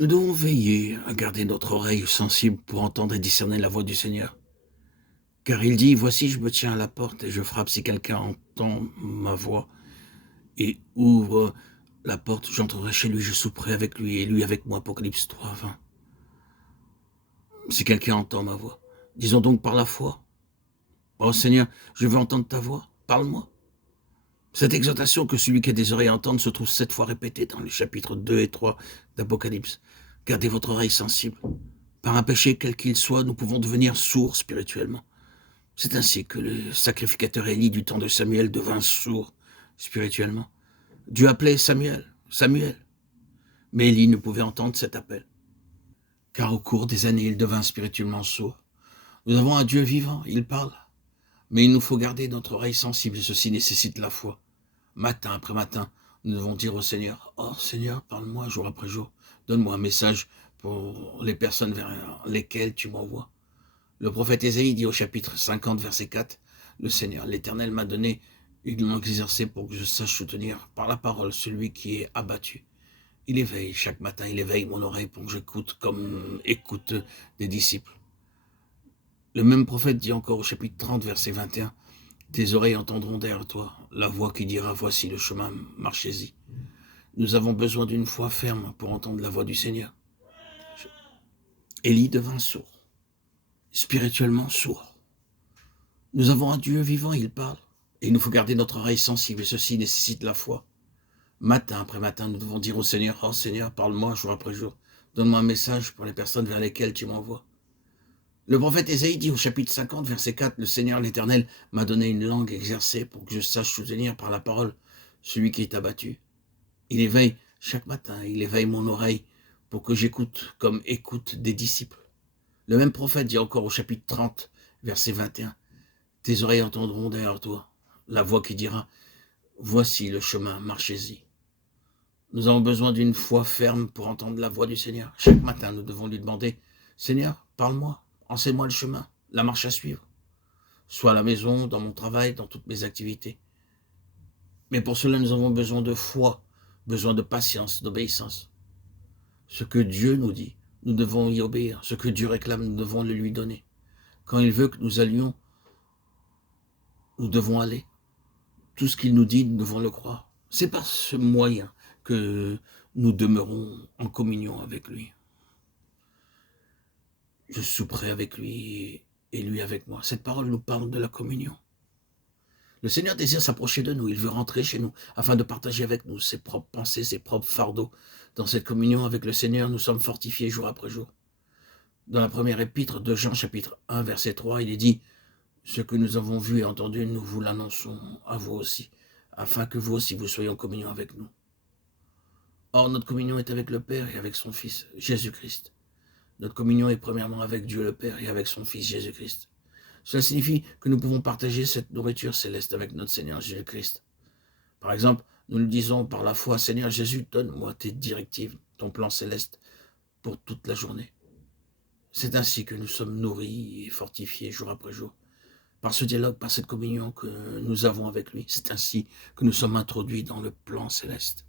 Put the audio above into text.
Nous devons veiller à garder notre oreille sensible pour entendre et discerner la voix du Seigneur. Car il dit, voici, je me tiens à la porte et je frappe. Si quelqu'un entend ma voix et ouvre la porte, j'entrerai chez lui, je souperai avec lui et lui avec moi. Apocalypse 3, 20. Si quelqu'un entend ma voix, disons donc par la foi. Oh Seigneur, je veux entendre ta voix, parle-moi. Cette exhortation que celui qui a des oreilles à entendre se trouve 7 fois répétée dans les chapitres 2 et 3 d'Apocalypse. Gardez votre oreille sensible. Par un péché quel qu'il soit, nous pouvons devenir sourds spirituellement. C'est ainsi que le sacrificateur Élie du temps de Samuel devint sourd spirituellement. Dieu appelait Samuel, Samuel. Mais Élie ne pouvait entendre cet appel. Car au cours des années, il devint spirituellement sourd. Nous avons un Dieu vivant, il parle. Mais il nous faut garder notre oreille sensible, ceci nécessite la foi. Matin après matin, nous devons dire au Seigneur, oh Seigneur, parle-moi jour après jour. Donne-moi un message pour les personnes vers lesquelles tu m'envoies. Le prophète Ésaïe dit au chapitre 50, verset 4, le Seigneur, l'Éternel m'a donné une langue exercée pour que je sache soutenir par la parole celui qui est abattu. Il éveille chaque matin, il éveille mon oreille pour que j'écoute comme écoute des disciples. Le même prophète dit encore au chapitre 30, verset 21, tes oreilles entendront derrière toi la voix qui dira, voici le chemin, marchez-y. Nous avons besoin d'une foi ferme pour entendre la voix du Seigneur. Élie devint sourd, spirituellement sourd. Nous avons un Dieu vivant, il parle. Et il nous faut garder notre oreille sensible, et ceci nécessite la foi. Matin après matin, nous devons dire au Seigneur, oh Seigneur, parle-moi jour après jour. Donne-moi un message pour les personnes vers lesquelles tu m'envoies. Le prophète Ésaïe dit au chapitre 50, verset 4, le Seigneur l'Éternel m'a donné une langue exercée pour que je sache soutenir par la parole celui qui est abattu. Il éveille chaque matin, il éveille mon oreille pour que j'écoute comme écoute des disciples. Le même prophète dit encore au chapitre 30, verset 21, tes oreilles entendront derrière toi la voix qui dira, voici le chemin, marchez-y. Nous avons besoin d'une foi ferme pour entendre la voix du Seigneur. Chaque matin, nous devons lui demander, Seigneur, parle-moi, enseigne-moi le chemin, la marche à suivre, soit à la maison, dans mon travail, dans toutes mes activités. Mais pour cela, nous avons besoin de foi, besoin de patience, d'obéissance. Ce que Dieu nous dit, nous devons y obéir. Ce que Dieu réclame, nous devons le lui donner. Quand il veut que nous allions, nous devons aller. Tout ce qu'il nous dit, nous devons le croire. C'est par ce moyen que nous demeurons en communion avec lui. Je souperai avec lui et lui avec moi. Cette parole nous parle de la communion. Le Seigneur désire s'approcher de nous, il veut rentrer chez nous, afin de partager avec nous ses propres pensées, ses propres fardeaux. Dans cette communion avec le Seigneur, nous sommes fortifiés jour après jour. Dans la première épître de Jean, chapitre 1, verset 3, il est dit « Ce que nous avons vu et entendu, nous vous l'annonçons à vous aussi, afin que vous aussi vous soyez en communion avec nous. » Or, notre communion est avec le Père et avec son Fils, Jésus-Christ. Notre communion est premièrement avec Dieu le Père et avec son Fils, Jésus-Christ. Cela signifie que nous pouvons partager cette nourriture céleste avec notre Seigneur Jésus-Christ. Par exemple, nous nous disons par la foi, Seigneur Jésus, donne-moi tes directives, ton plan céleste pour toute la journée. C'est ainsi que nous sommes nourris et fortifiés jour après jour. Par ce dialogue, par cette communion que nous avons avec lui, c'est ainsi que nous sommes introduits dans le plan céleste.